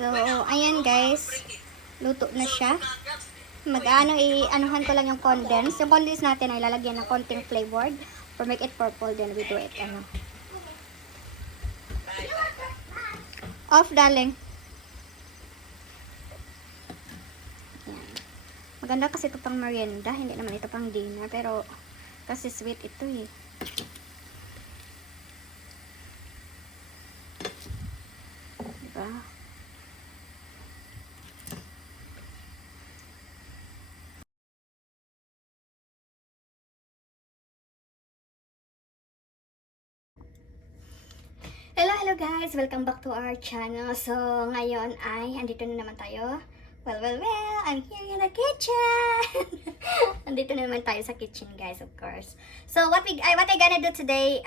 So, ayan guys. Luto na siya. I-anuhan ko lang yung condense. Yung condense natin ay lalagyan ng konting flavored for make it purple. Then we do it, Off, darling. Ayan. Maganda kasi ito pang merienda. Hindi naman ito pang dinner. Pero, kasi sweet ito eh. Diba? Hello guys! Welcome back to our channel. So, ngayon ay andito na naman tayo. Well, I'm here in the kitchen! Andito na naman tayo sa kitchen guys, of course. So, what I gonna do today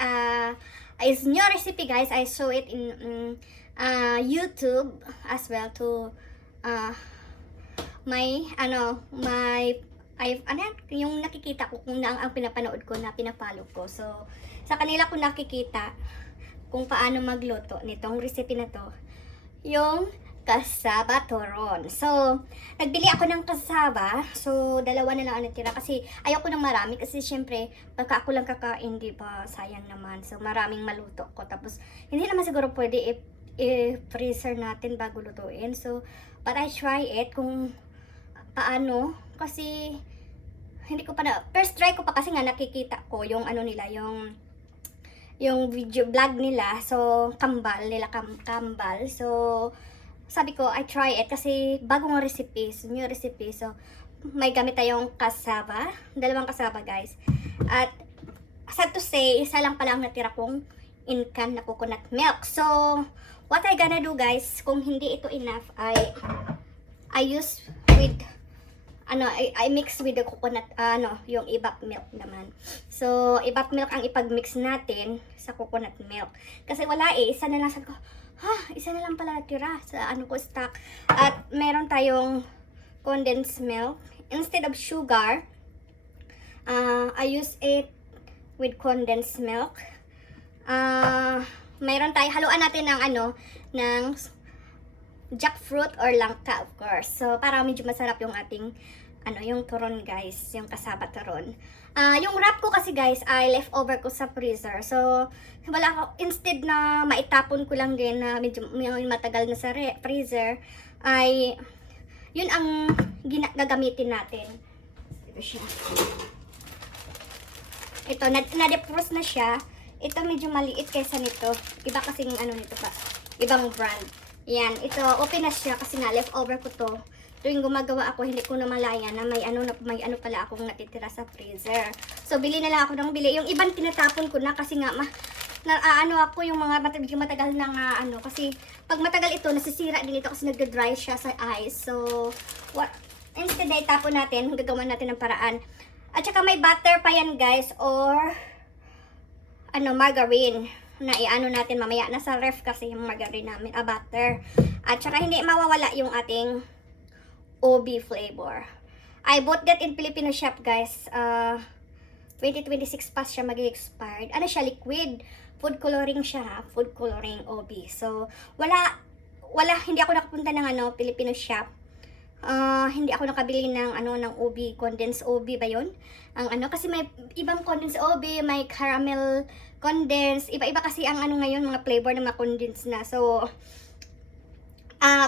is new recipe guys. I saw it in YouTube as well to yung nakikita ko kung ang pinapanood ko na pinapalo ko. So, sa kanila ko nakikita kung paano magluto nitong recipe na to, yung kasaba turon. So, nagbili ako ng kasaba. So, dalawa na lang ang natira kasi ayoko ng marami kasi syempre, pagka ako lang kakain, di ba, sayang naman. So, maraming maluto ko. Tapos, hindi naman siguro pwede i-freezer natin bago lutuin. So, but I try it kung paano kasi hindi ko pa first try ko pa kasi nga nakikita ko yung nila, yung video vlog nila. So, kambal nila, kambal. So, sabi ko, I try it kasi bagong recipe, new recipe. So, may gamit tayong kasaba. Dalawang kasaba, guys. At, sad to say, isa lang pala ang natira kong in-can na coconut milk. So, what I gonna do, guys, kung hindi ito enough, I use with I mix with the coconut, yung evap milk naman. So, evap milk ang ipag-mix natin sa coconut milk. Kasi wala isa na lang, sabi ko, isa na lang pala natira sa ko stock. At meron tayong condensed milk. Instead of sugar, I use it with condensed milk. Meron tayo, haluan natin ng ng jackfruit or langka, of course. So, para medyo masarap yung ating yung turon guys, yung kasaba turon. Yung wrap ko kasi guys ay leftover ko sa freezer. So, wala ako, instead na maitapon ko lang din na medyo matagal na sa freezer, ay yun ang gagamitin natin. Ito siya. Ito, na-defrost na siya. Ito medyo maliit kaysa nito. Iba kasi yung nito pa. Ibang brand. Yan, ito open na siya kasi nga leftover ko to. Tuwing gumagawa ako, hindi ko na malaya na may ano pala akong natitira sa freezer. So, bili na lang ako ng bili. Yung ibang tinatapon ko na kasi nga, ako yung mga matagal na nga kasi pag matagal ito, nasisira din ito kasi nagda-dry siya sa ice. So, instead na itapon natin, gagawa natin ng paraan. At saka may butter pa yan guys, or margarine na natin mamaya. Nasa ref kasi yung margarine namin, butter. At saka hindi mawawala yung ating OB flavor. I bought that in Filipino shop guys. 2026 pa siya mag-expired. Siya, liquid. Food coloring siya ha. Food coloring OB. So, hindi ako nakapunta ng Filipino shop. Hindi ako nakabili ng ng OB, condensed OB ba yun? Kasi may ibang condensed OB, may caramel condensed, iba-iba kasi ang ngayon, mga flavor ng mga condensed na. So,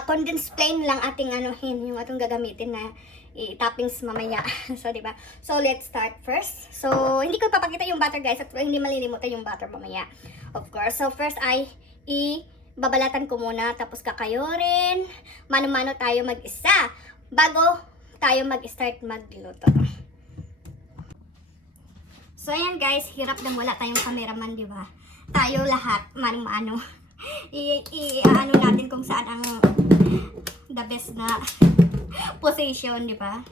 condensed plain lang ating yung atong gagamitin na toppings mamaya. So, diba? So, let's start first. So, hindi ko papakita yung butter guys at hindi malilimutan yung butter mamaya. Of course. So, first ay babalatan ko muna, tapos kakayurin. Mano-mano tayo mag-isa bago tayo mag-start magluto. So, ayan guys, hirap na wala tayong cameraman, di ba? Tayo lahat, mano-mano. Natin kung saan ang the best na position, di ba?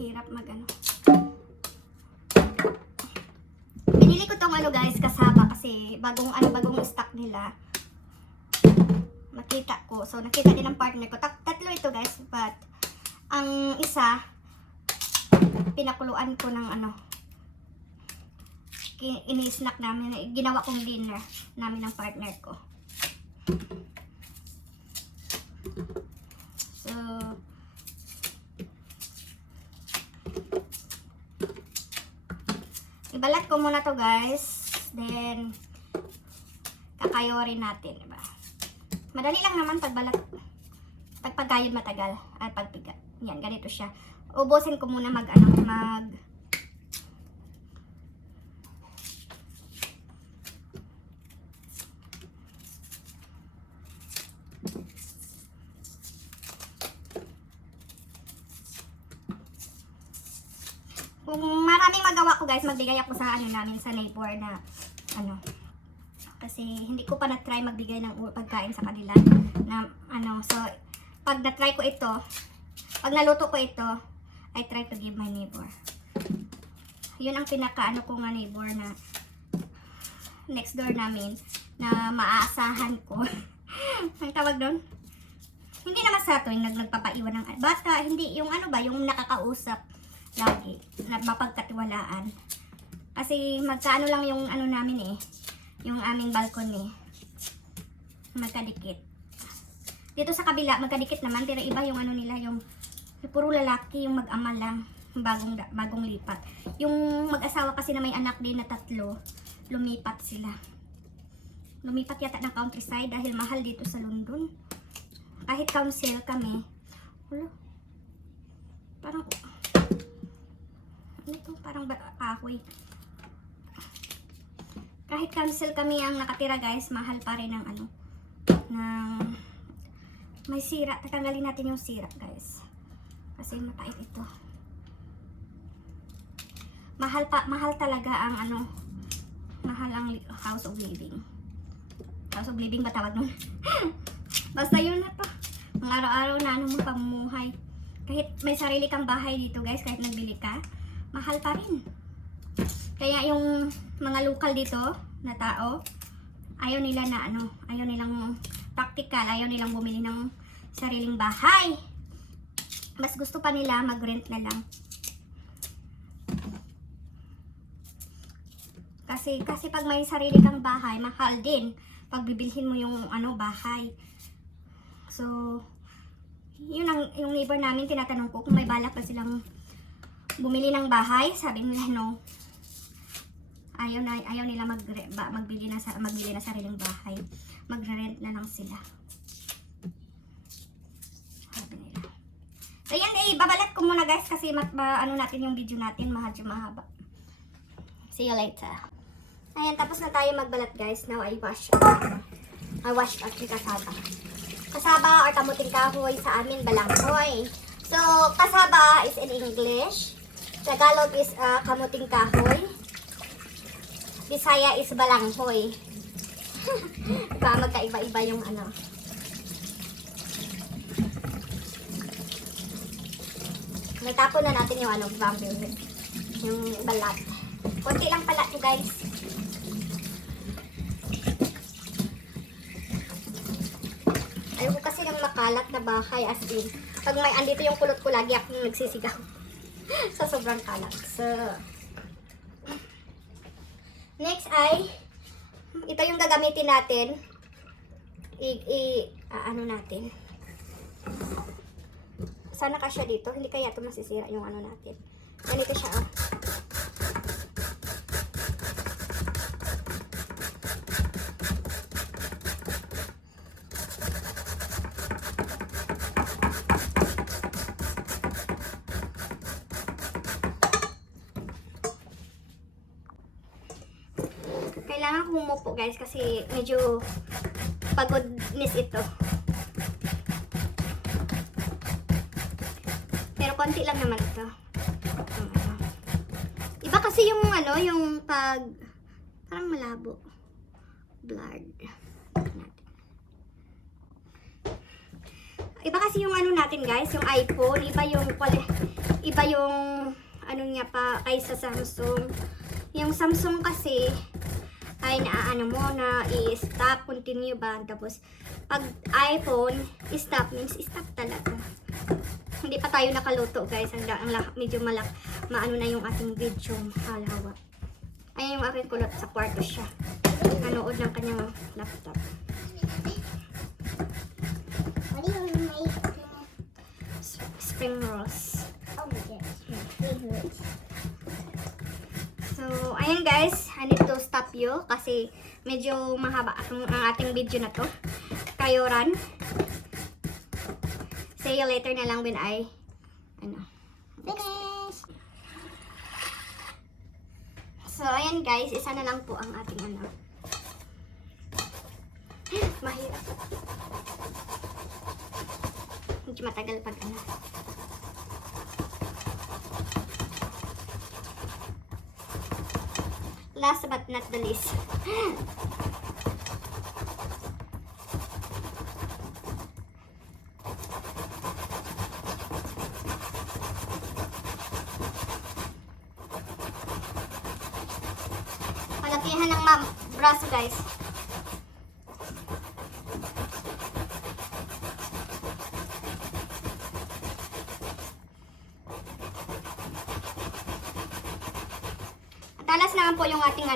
Hirap Binili ko tong guys, kasaba kasi bagong stock nila. Nakita ko. So, nakita din ng partner ko. Tatlo ito guys, but ang isa pinakuluan ko ng ini-snack namin, ginawa kong dinner namin ng partner ko. So, ibalat ko muna to guys. Then, kakayorin natin, diba? Madali lang naman pagbalat. Pagpagayod matagal at pagpiga. Yan, ganito siya. Ubusin ko muna kung maraming magawa ko guys, magbigay ako sa namin sa neighbor na kasi hindi ko pa na-try magbigay ng pagkain sa kanila na so pag na-try ko ito, pag naluto ko ito, I try to give my neighbor. Yun ang pinaka ko nga neighbor na next door namin na maaasahan ko. Ang tawag doon? Hindi naman sa tuwing nagpapaiwan ng basta hindi yung yung nakakausap lagi na mapagkatiwalaan. Kasi magkaano lang yung namin yung aming balcony. Magkadikit. Dito sa kabila magkadikit naman pero iba yung nila yung puro lalaki, yung mag-ama lang, bagong lipat. Yung mag-asawa kasi na may anak din na 3, lumipat sila. Lumipat yata ng countryside dahil mahal dito sa London. Kahit council kami. Parang kahoy. Kahit council kami ang nakatira guys, mahal pa rin ng may sira. Tatanggalin natin yung sira guys. Kasi mapait ito. Mahal talaga ang mahal ang house of living. House of living ba tawag nun? Basta yun na to. Ang araw-araw na mo pamumuhay. Kahit may sarili kang bahay dito guys, kahit nagbili ka, mahal pa rin. Kaya yung mga local dito na tao, ayaw nila na ayaw nilang practical, ayaw nilang bumili ng sariling bahay. Mas gusto pa nila mag-rent na lang. Kasi pag may sarili kang bahay, mahal din pag bibilhin mo yung bahay. So, yun yung neighbor namin, tinatanong ko kung may balak pa silang bumili ng bahay. Sabi nila no. Ayaw nila magbili na sariling bahay. Magre-rent na lang sila. Sabi nila. So yan, babalat ko muna guys kasi natin yung video natin, mahaba. See you later. Ayan, tapos na tayo magbalat guys. Now I wash up yung kasaba. Kasaba or kamuting kahoy, sa amin balanghoy. So, kasaba is in English. Tagalog is kamuting kahoy. Bisaya is balanghoy. Magkaiba-iba yung Natapon na natin yung bamboo. Yung balat. Konti lang pala ito guys. Ayoko kasi ng makalat na bahay as in. Pag may andito yung kulot ko, lagi akong nagsisigaw. Sa sobrang kalat. So, next ay, ito yung gagamitin natin. Natin. Sana kasya dito. Hindi kaya ito masisira yung natin. Ganito siya Kailangan kong umupo guys kasi medyo pagodness ito. Pero konti lang naman ito. Iba kasi yung yung parang malabo. Blurred. Iba kasi yung natin guys, yung iPhone, iba yung niya pa kaysa Samsung. Yung Samsung kasi ay na i-stop, continue ba? Tapos, pag iPhone, stop means stop talaga. Hindi pa tayo nakaluto guys. Medyo maano na yung ating video. Halawa. Ayan yung aking kulot sa kwarto siya. Nanood ng kanyang laptop. spring rolls. Oh my gosh, my favorite. So, ayan guys, I need to stop you kasi medyo mahaba ang ating video na to. Kayo ran. See you later na lang when I, Finish! So, ayan guys, isa na lang po ang ating mahirap. Medyo matagal pag Last but not the least. Palakihan ng braso guys. Talas naman po yung ating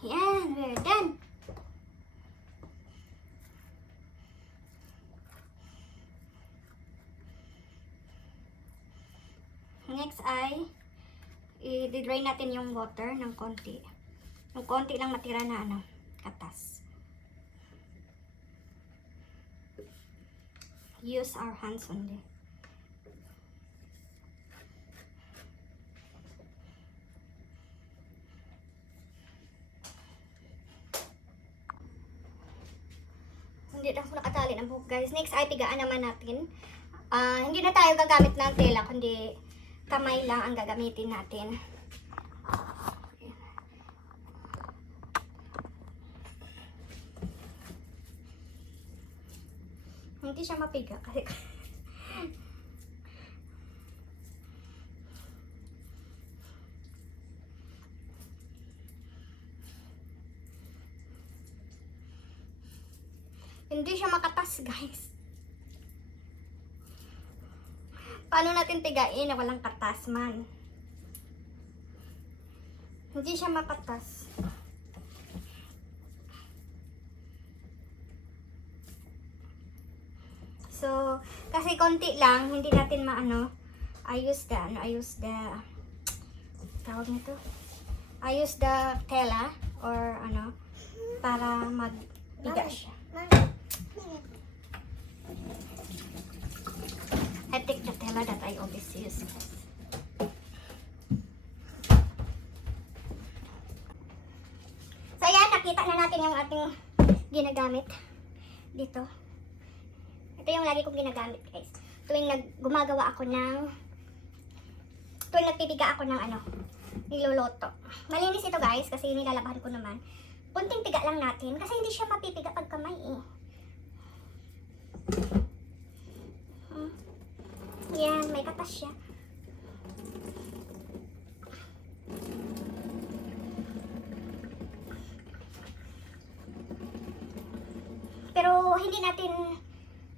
Yan, we're done. Next ay i-drain natin yung water ng konti. Yung konti lang matira na katas. Use our hands only. Hindi na ako nakatali ng buhok guys. Next ay pigaan naman natin. Hindi na tayo gagamit ng tela, kundi kamay lang ang gagamitin natin. Hindi siya mapiga kasi hindi siya makatas guys. Paano natin pigain na walang katas man? Hindi siya makatas. So, kasi konti lang, hindi natin ayos tawag nito? Ayos the tela or para magpiga siya. I take the tela that I always use. So, ayan, nakita na natin yung ating ginagamit dito. Ito yung lagi kong ginagamit, guys. Tuwing gumagawa ako tuwing nagpipiga ako ng niluluto. Malinis ito, guys, kasi nilalabahan ko naman. Kunting piga lang natin, kasi hindi siya mapipiga pag kamay, eh. Yan, may katas siya. Pero hindi natin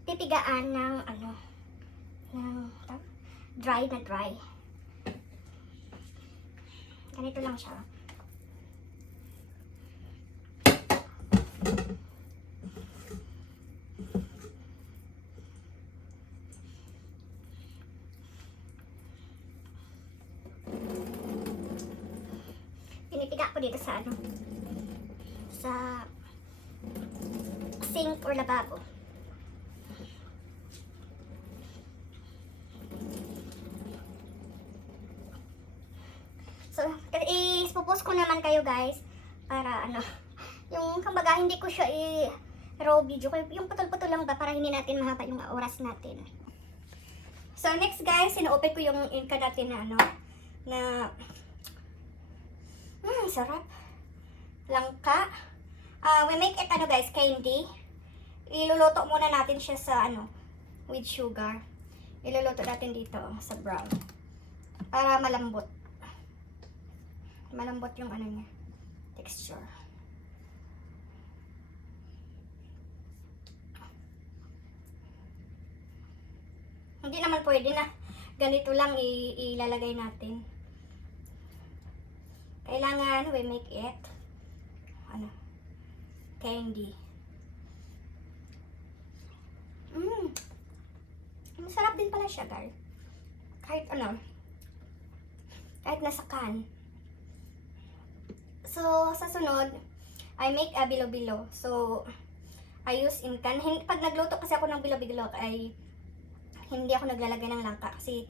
pipigaan ng dry na dry. Ganito lang siya. Pinipiga ko dito sa sa sink or lababo. So, ipopost ko naman kayo guys para yung kumbaga hindi ko siya raw video ko. Yung putol-putol lang ba para hindi natin mahaba yung oras natin. So next guys, sinuopen ko yung inka natin na ano, na sarap. Langka. We make it ano guys, candy. Iluluto muna natin siya sa ano, with sugar. Iluluto natin dito sa brown. Para malambot. Malambot yung ano niya, texture. Hindi naman pwede na ganito lang ilalagay natin. Kailangan we make it ano, candy. Masarap din pala siya, guys. Kahit ano, kahit nasa can. So, sa sunod, I make a bilo-bilo. So, I use in can. Pag nagluto kasi ako ng bilo-bilo, ay hindi ako naglalagay ng langka kasi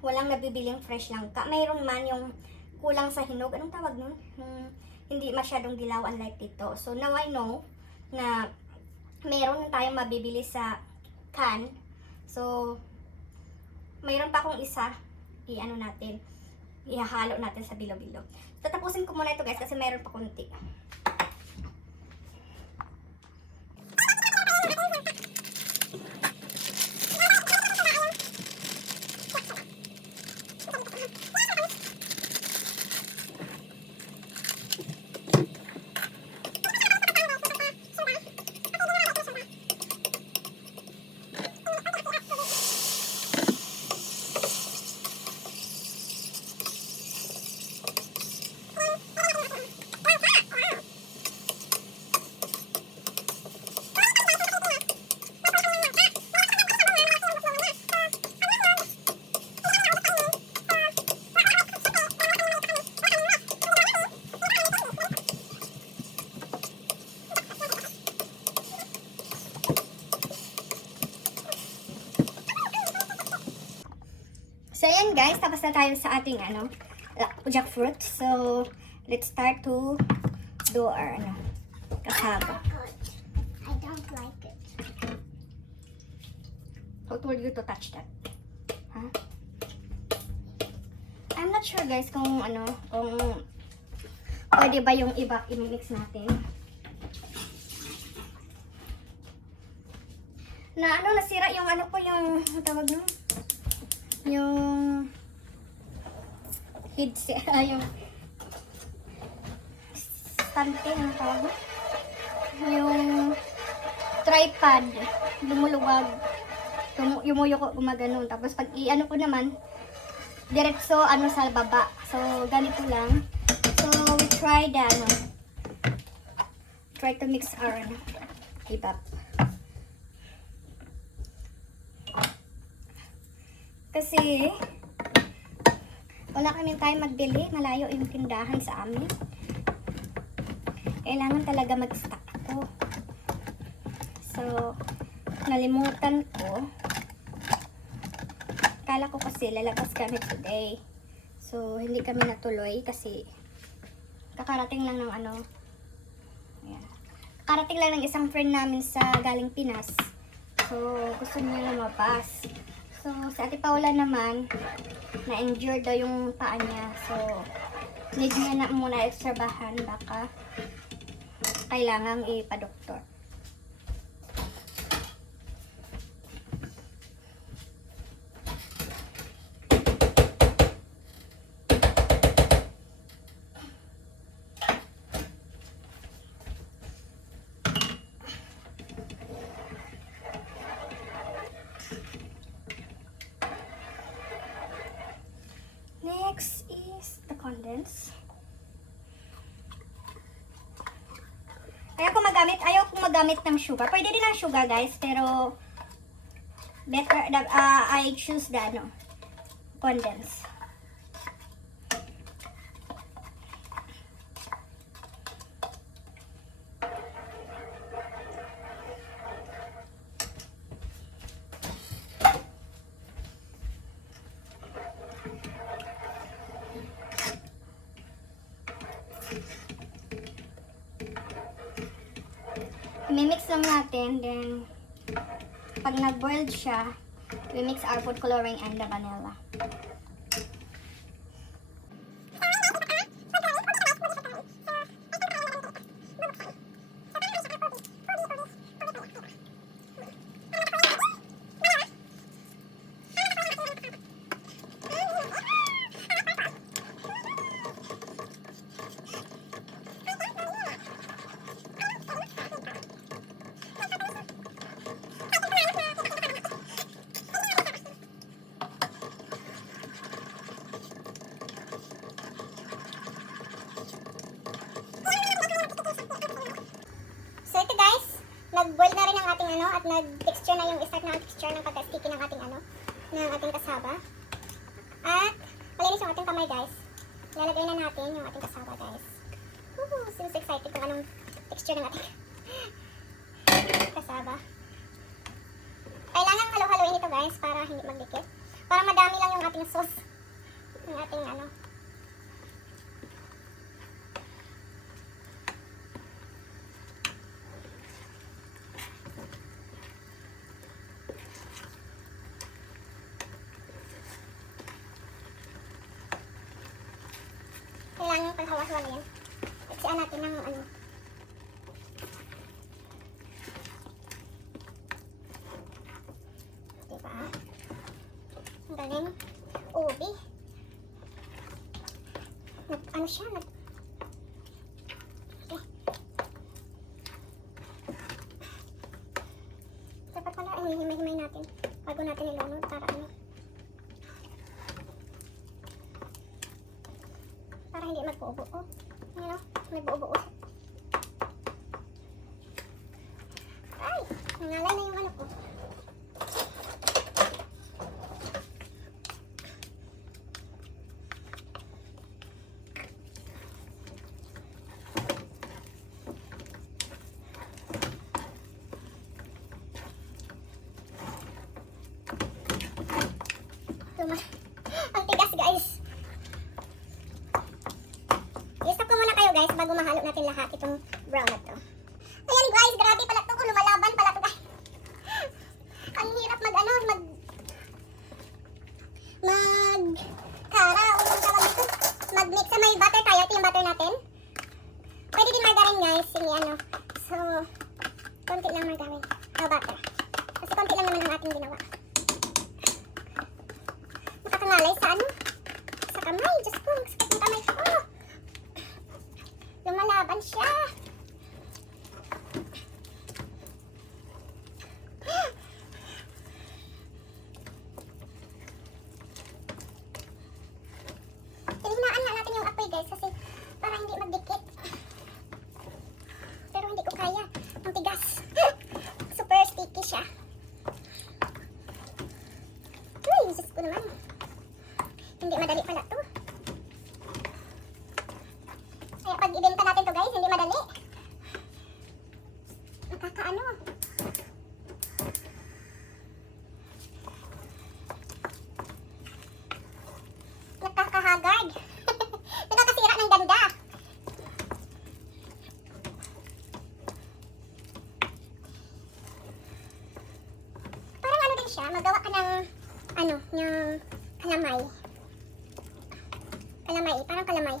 walang nabibiling fresh langka. Mayroon man yung kulang sa hinog. Anong tawag nun? Hindi masyadong dilaw unlike dito. So, now I know na mayroon tayong mabibili sa can. So, mayroon pa akong isa. I-ano natin. Ihahalo natin sa bilo-bilo. Tatapusin ko muna ito guys kasi mayroon pa kunti. So, ayan guys, tapos na tayo sa ating ano, jackfruit. So, let's start to do our ano, kasaba. I don't like it. Who told you to touch that? Huh? I'm not sure guys kung ano, kung pwede ba yung iba i-mix natin. Na ano, nasira yung ano ko, yung tawag nun? Yung headset, yung stante, ano tawag? Yung tripod, lumuluwag, yumuyo ko, gumaganon. Tapos pag i-ano ko naman, diretso ano sa baba. So, ganito lang. So, we try the ano, try to mix our ano, hip-hop. Kasi, wala kaming time magbili. Malayo yung tindahan sa amin. Kailangan talaga mag-stock ako. So, nalimutan ko. Kala ko kasi lalabas kami today. So, hindi kami natuloy kasi kakarating lang ng ano. Ayan. Kakarating lang ng isang friend namin sa galing Pinas. So, gusto niya lumabas. So, sa Ate Paula naman, na-injured daw yung paa niya. So, need niya na muna obserbahan. Baka kailangang ipa-doktor. Next is the condense. Ayaw kong magamit ng sugar. Pwede din ang sugar guys, pero better, I choose the ano, condense. imimix lang natin. Then, pag nag-boiled siya, we mix our food coloring and the vanilla. So ito guys, nag-boil na rin ang ating ano at nag-texture na yung start na ang texture ng pagka-sticky ng ating ano, ng ating kasaba. At malinis yung ating kamay guys. Lalagay na natin yung ating kasaba guys. Woohoo! So excited kung anong texture ng ating kasaba. Kailangan halo-haloin ito guys para hindi magdikit. Para madami lang yung ating sauce. Yung ating ano. Kailangan yung paghawas-hawa yan. Iksian natin ng ano. Diba? Ang galing. Ubi. Ano siya? Okay. Dapat pala himay-himay natin bago natin ilunod para ano. Para hindi magbuo-buo. Ano? May buo-buo. Ay! Nangalay na yung ano ko. Ang tigas guys. I-stop ko muna kayo guys bago mahalo natin lahat itong brown na to. Ayan guys, grabe pala to. Lumalaban pala to guys. Ang hirap mag ano, kara, o yung tawag dito. Mag-mix sa may butter tayo. Ito yung butter natin. Pwede din margarine guys. Sige ano. So, konti lang margarine. Butter. Kasi konti lang naman ang ating ginawa. Nakakangalay sa ano? Sa kamay. Diyos ko, sakit ng kamay ko. Lumalaban siya. Hinahinaan nga natin yung apoy guys kasi para hindi magdikit. Pero hindi ko kaya. Ang tigas. Super sticky siya. Uy, Diyos ko naman. Hindi madali pala to. Kaya pag ibenta natin to guys, hindi madali. Nakakaano. Nakakahagard. Nakakasira ng ganda. Parang ano din siya, magawa ka ng ano, yung kalamay. Kalamay, parang kalamay.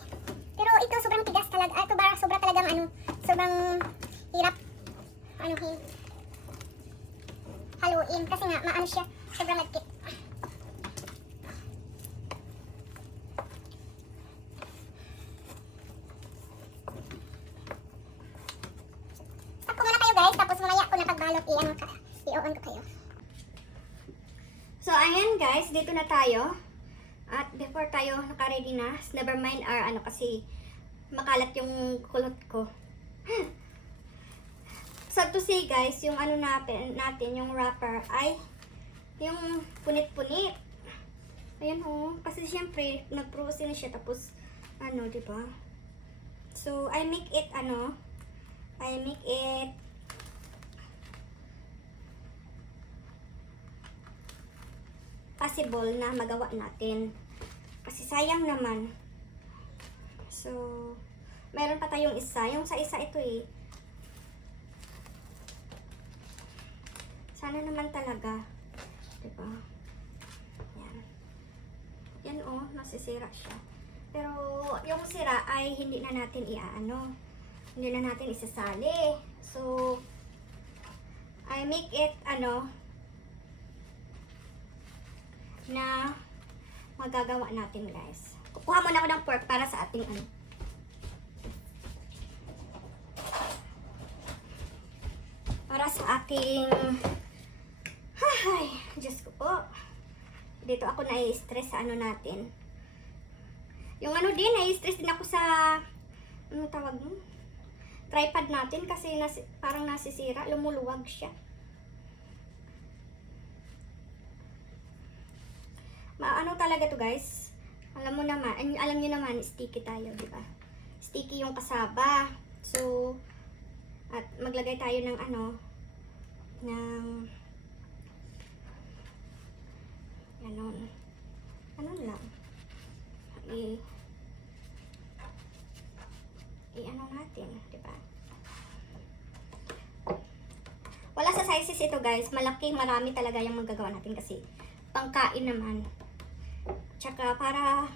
Pero ito sobrang tigas talaga. Ito ba sobra talagang ano, sobrang hirap ano haluin kasi nga maano siya, sobrang nagkit. Stop ko muna kayo guys, tapos mamaya ko na pagbalot i-on ko kayo. So, ayan guys, dito na tayo. At before tayo naka-ready na, never mind our ano kasi makalat yung kulot ko. So to say guys, yung ano natin, yung wrapper ay yung punit-punit. Ayan oh, kasi syempre nag-frozen na siya tapos ano, 'di ba? So I make it possible na magawa natin. Kasi sayang naman. So, meron pa tayong isa. Yung sa isa ito eh. Sana naman talaga. Diba? Yan. Yan oh, nasisira siya. Pero yung sira ay hindi na natin iaano. Hindi na natin isasali. So, I make it na magagawa natin guys. Kukuha muna ako ng pork para sa ating para sa ating ay, Diyos ko po. Dito ako nai-stress sa natin. Yung din, nai-stress din ako sa tawag mo? Tripod natin kasi parang nasisira, lumuluwag siya. Talaga to guys. Alam niyo naman, sticky tayo, di ba? Sticky yung kasaba. So, at maglagay tayo ng lang. Natin, di ba? Wala sa sizes ito guys. Marami talaga yung magagawa natin kasi pangkain naman. Tsaka para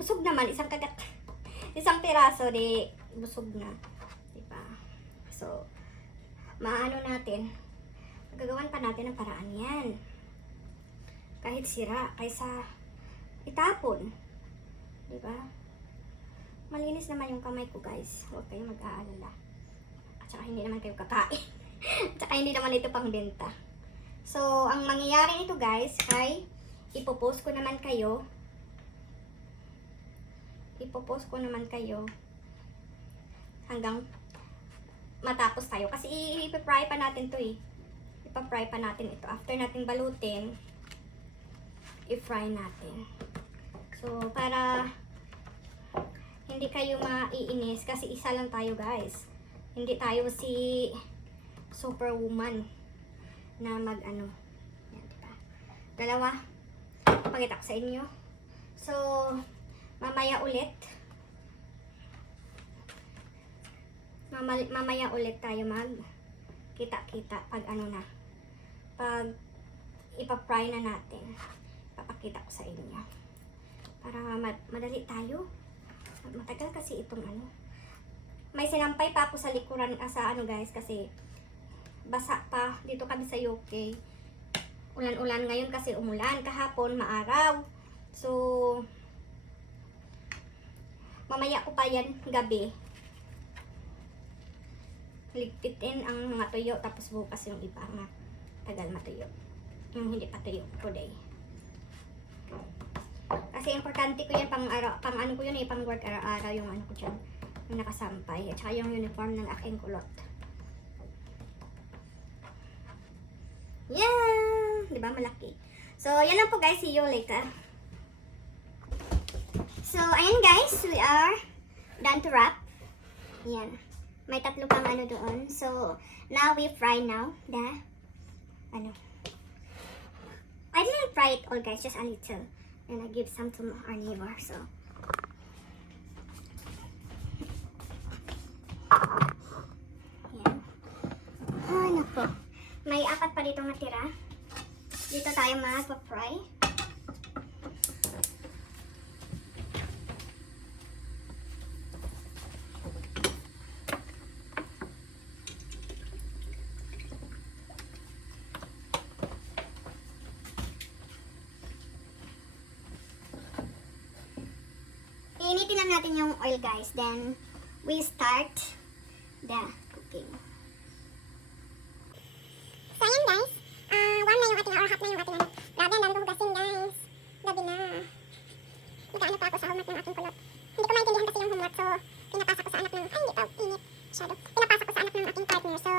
busog naman, isang piraso di busog na, di ba? So, natin, gagawan pa natin ang paraan yan. Kahit sira, kaysa itapon, di ba? Malinis naman yung kamay ko guys, huwag kayong mag-aalala. At saka hindi naman kayo kakain. At saka hindi naman ito pang benta. So, ang mangyayari nito guys ay ipopost ko naman kayo hanggang matapos tayo kasi ipapry pa natin to ipapry pa natin ito after natin balutin, i-fry natin. So para hindi kayo maiinis kasi isa lang tayo guys, hindi tayo si superwoman na yan, diba? Dalawa pakita ko sa inyo. So, mamaya ulit tayo kita-kita pag pag ipa-fry na natin. Papakita ko sa inyo. Para madali tayo. Matagal kasi itong May sinampay pa ako sa likuran sa guys kasi basa pa dito kami sa UK. Ulan-ulan ngayon kasi umulan. Kahapon, maaraw. So, mamaya ko pa yan gabi. Ligpitin ang mga tuyo. Tapos bukas yung iba nga tagal matuyo. Yung hindi pa tuyo today. Kasi importante ko yan pang ko yun pang work araw-araw yung ko dyan. Yung nakasampay. At saka yung uniform ng aking kulot. Yeah! Diba? Malaki. So, yan lang po guys. See you later. So, ayan guys. We are done to wrap. Yan. May tatlo pang doon. So, now we fry now. I didn't fry it all guys. Just a little. And I give some to our neighbor. So, yan. Ay, naku. May 4 pa dito natira. Dito tayo magpa-fry. Iinitin lang natin yung oil guys. Then, we start the cooking. So, ayan guys. Warm na yung ating, or hot na yung ating Grabe, ang dami kong hugasin guys. Gabi na. Nag-ano pa ako sa humot ng aking kulot. Hindi ko maintindihan kasi yung humot. So, pinapasa ko sa anak ng, hindi pa, init. Shadow. Pinapasa ko sa anak ng aking partner. So,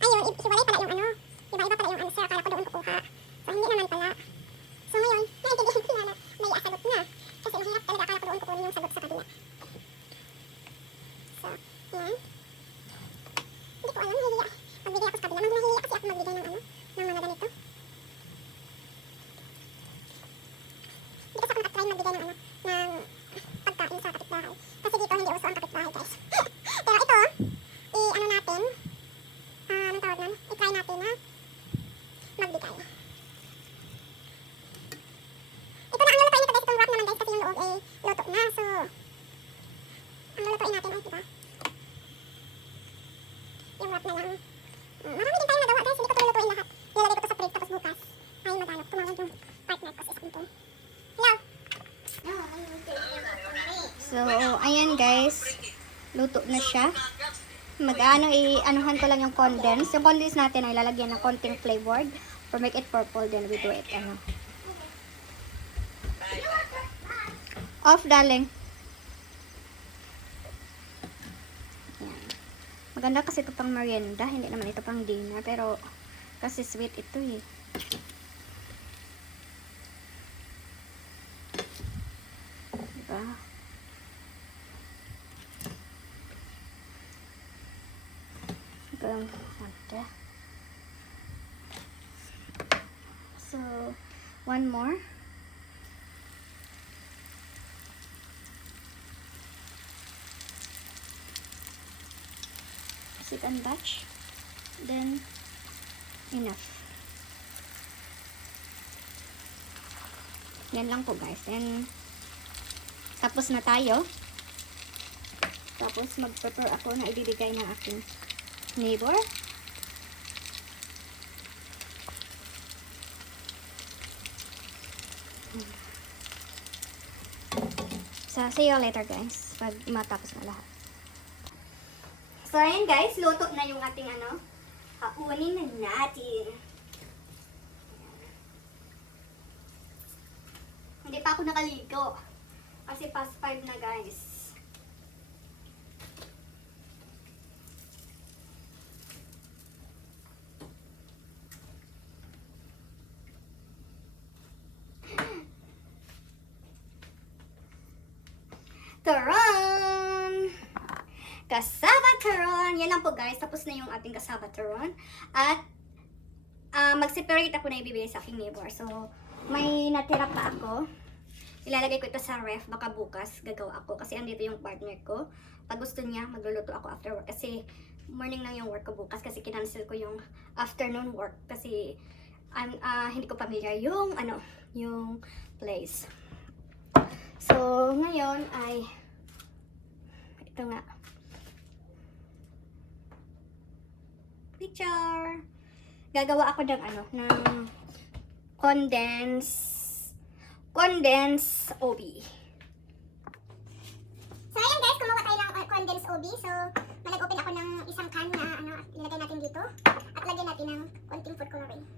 ayun, hiwalay pala yung iba-iba pala yung sir. Akala ko doon kukuha. So, hindi naman pala. So, ngayon, naintindihan ko na may asagot na. Kasi mahirap talaga. Akala ko doon kukunin yung sagot sa kabila. So, yan. Hindi ko alam, nahihiya. Magbigay ako sa kabila. Nahihiya kasi ako magbigay ng ng mga ganito. Hindi kasi ako nakatry magbigay ng ng pagkain sa kapitbahay. Kasi dito hindi uso ang kapitbahay guys. Pero ito, natin, anong tawag nun? I-try natin na sarap na lang. Marami din tayong nagawa guys, hindi ko ito lulutuin lahat. Ilalagay ko to sa fridge tapos bukas ay mag-ano, tumawag yung partner ko sa isang. Hello? So, ayan guys. Luto na siya. Anuhan ko lang yung condense. Yung condense natin ay lalagyan ng konting flavored for make it purple. Then we do it, Off, darling. Ayan. Maganda kasi ito pang merienda. Hindi naman ito pang dinner. Pero, kasi sweet ito eh. Diba? So, one more. Second batch. Then, enough. Yan lang po guys. And, tapos na tayo. Tapos, mag-prepare ako na ibibigay ng aking neighbor. So, see you later guys. Pag matapos na lahat. So, ayan guys. Luto na yung ating hapunin na natin. Hindi pa ako nakaligo. Kasi past 5 na guys. Taran! Kasaba taran! Yan lang po guys. Tapos na yung ating kasaba taran. At mag-separate ako na ibibigay sa aking neighbor. So, may natira pa ako. Ilalagay ko ito sa ref. Baka bukas gagawa ako. Kasi andito yung partner ko. Pag gusto niya, magluluto ako after work. Kasi morning lang yung work ko bukas. Kasi kinancel ko yung afternoon work. Kasi hindi ko familiar yung yung place. So, ngayon ay ito nga. Picture. Gagawa ako ng ng condense OB. So ayan guys, kumuha tayo ng condensed OB. So, malag-open ako ng isang can na ilagay natin dito. At lagyan natin ng konting food coloring.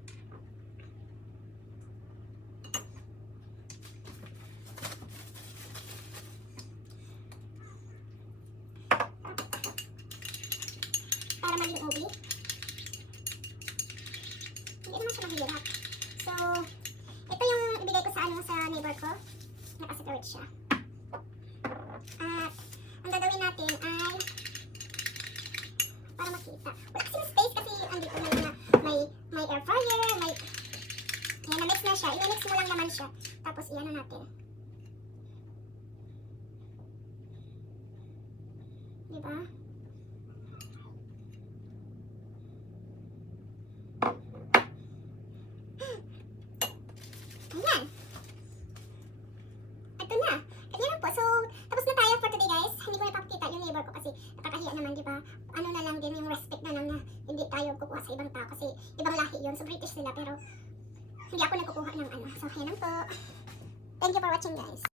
Para maging OB. Hindi naman siya mahirap. So, ito yung ibigay ko sa neighbor ko. Nakaseparate siya. At ang gagawin natin ay para makita. Wala kasing space kasi andito may air fryer, may na-mix na siya. I-mix mo lang naman siya. Tapos iyan na natin. Diba? Ayan. Ito na. Yan lang po. So, tapos na tayo for today guys. Hindi ko napakita yung neighbor ko kasi nakakahiya naman, di ba? Ano na lang din yung respect na lang na hindi tayo kukuha sa ibang tao kasi ibang lahi yun. So, British sila pero hindi ako nagkukuha ng So, yan lang po. Thank you for watching guys.